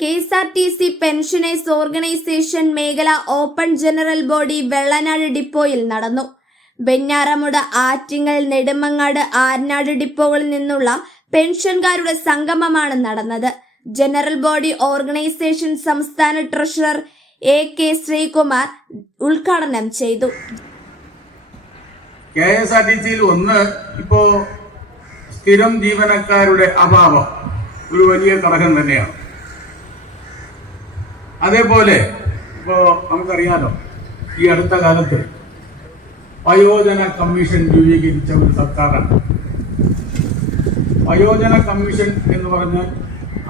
KSRTC pensioners organisation മേഖല open general body Vellanad ഡിപ്പോയിൽ നടന്നു. വെഞ്ഞാറമൂട്, ആറ്റിങ്ങൽ, നെടുമങ്ങാട്, ആരനാട് ഡിപ്പോകളിൽ നിന്നുള്ള പെൻഷൻകാരുടെ സംഗമമാണ് നടന്നത്. ജനറൽ ബോഡി ഓർഗനൈസേഷൻ സംസ്ഥാന ട്രഷറർ AK ശ്രീകുമാർ ഉദ്ഘാടനം ചെയ്തു. KSRTCയിൽ ഇപ്പോ സ്ഥിരം ജീവനക്കാരുടെ അഭാവം ഒരു വലിയ ഘടകം തന്നെയാണ്. അതേപോലെ ഇപ്പോ നമുക്കറിയാലോ, ഈ അടുത്ത കാലത്ത് വയോജന കമ്മീഷൻ രൂപീകരിച്ച ഒരു സർക്കാരാണ്. വയോജന കമ്മീഷൻ എന്ന് പറഞ്ഞാൽ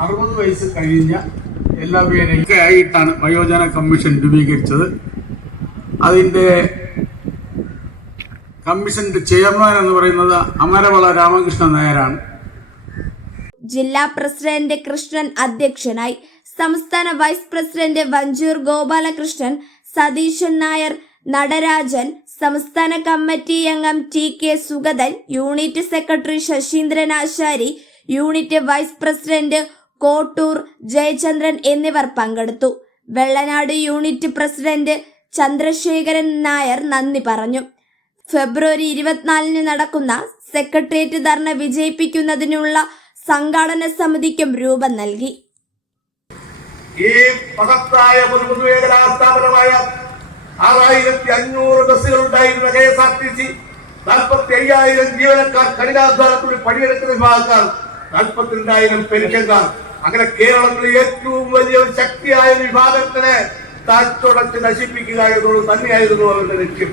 60 വയസ്സ് കഴിഞ്ഞ എല്ലാവരെയും ആയിട്ടാണ് വയോജന കമ്മീഷൻ രൂപീകരിച്ചത്. അതിൻ്റെ കമ്മീഷന്റെ ചെയർമാൻ എന്ന് പറയുന്നത് അമരവള രാമകൃഷ്ണൻ നായരാണ്. ജില്ലാ പ്രസിഡന്റ് കൃഷ്ണൻ അധ്യക്ഷനായി. സംസ്ഥാന വൈസ് പ്രസിഡന്റ് വഞ്ചൂർ ഗോപാലകൃഷ്ണൻ, സതീശൻ നായർ, നടരാജൻ, സംസ്ഥാന കമ്മിറ്റി അംഗം TK Sugathan, unit secretary Sasheendran Asari, unit vice president Kottoor Jayachandran എന്നിവർ പങ്കെടുത്തു. വെള്ളനാട് യൂണിറ്റ് പ്രസിഡന്റ് ചന്ദ്രശേഖരൻ നായർ നന്ദി പറഞ്ഞു. ഫെബ്രുവരി 24 നടക്കുന്ന സെക്രട്ടേറിയറ്റ് ധർണ വിജയിപ്പിക്കുന്നതിനുള്ള സംഘാടന സമിതിക്കും രൂപം നൽകി. ഈ മഹത്തായ പൊതുമേഖലാ സ്ഥാപനമായ 6500 ബസ്സുകൾ ഉണ്ടായിരുന്ന KSRTC 45,000 ജീവനക്കാർ, കഠിനാധ്വാനത്തിൽ പണിയെടുക്കുന്ന വിഭാഗക്കാർ, 42,000 പെൻഷൻകാർ, അങ്ങനെ കേരളത്തിലെ ഏറ്റവും വലിയ ഒരു ശക്തിയായ വിഭാഗത്തിനെ താഴ്ത്തുടച്ച് നശിപ്പിക്കുക എന്നുള്ളത് തന്നെയായിരുന്നു അവരുടെ ലക്ഷ്യം.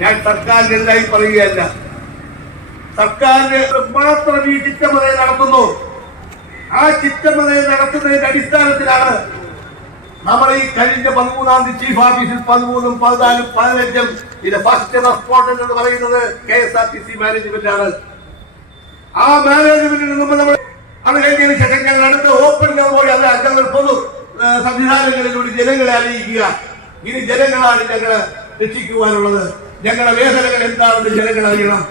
ഞാൻ സർക്കാരിനെതിരായി പറയുകയല്ല. സർക്കാരിന് മാത്രം ഈ ചിറ്റമതയെ നടത്തുന്നു. ആ ചിറ്റമതയെ നടത്തുന്നതിന്റെ അടിസ്ഥാനത്തിലാണ് നമ്മൾ ഈ കഴിഞ്ഞ 13-ാം തീയതി ചീഫ് ഓഫീസിൽ 13, 14, 15 ഇതിന്റെ ഫസ്റ്റ് റെസ്പോണ്ടന്റ് എന്ന് പറയുന്നത് KSRTC മാനേജ്മെന്റ് ആണ്. ആ മാനേജ്മെന്റിൽ നിന്ന് നമ്മൾ അത് കഴിഞ്ഞതിന് ശേഷം ഞങ്ങൾ അടുത്ത് ഓപ്പൺ പോയി അല്ല, ഞങ്ങൾ പൊതു സംവിധാനങ്ങളിലൂടെ ജനങ്ങളെ അറിയിക്കുക. ഇനി ജനങ്ങളാണ് ഞങ്ങളെ രക്ഷിക്കുവാനുള്ളത്. ഞങ്ങളുടെ വേദനകൾ എന്താണെന്ന് ജനങ്ങൾ അറിയണം.